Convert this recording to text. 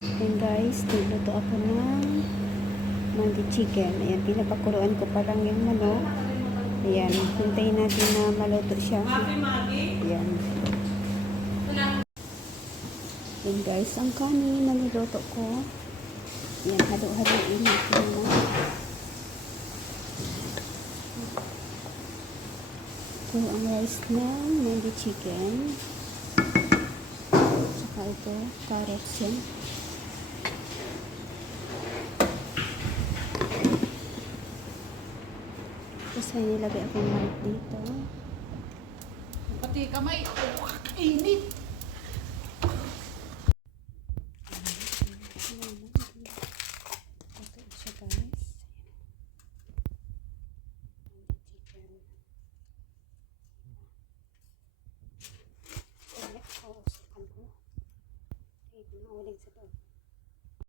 Ayan guys, nagluto ako ng mandi chicken. Ayan, pinapakuluan ko pa lang yung manok. Ayan, hintayin natin na maluto siya. Ayan. Ayan guys, ang kanin na niluto ko. Ayan, halo-haloin natin na. Ito ang rice ng mandi chicken. Saka ito, carrots yan. Tapos may nilagay akong manok dito. Pati kamay, init.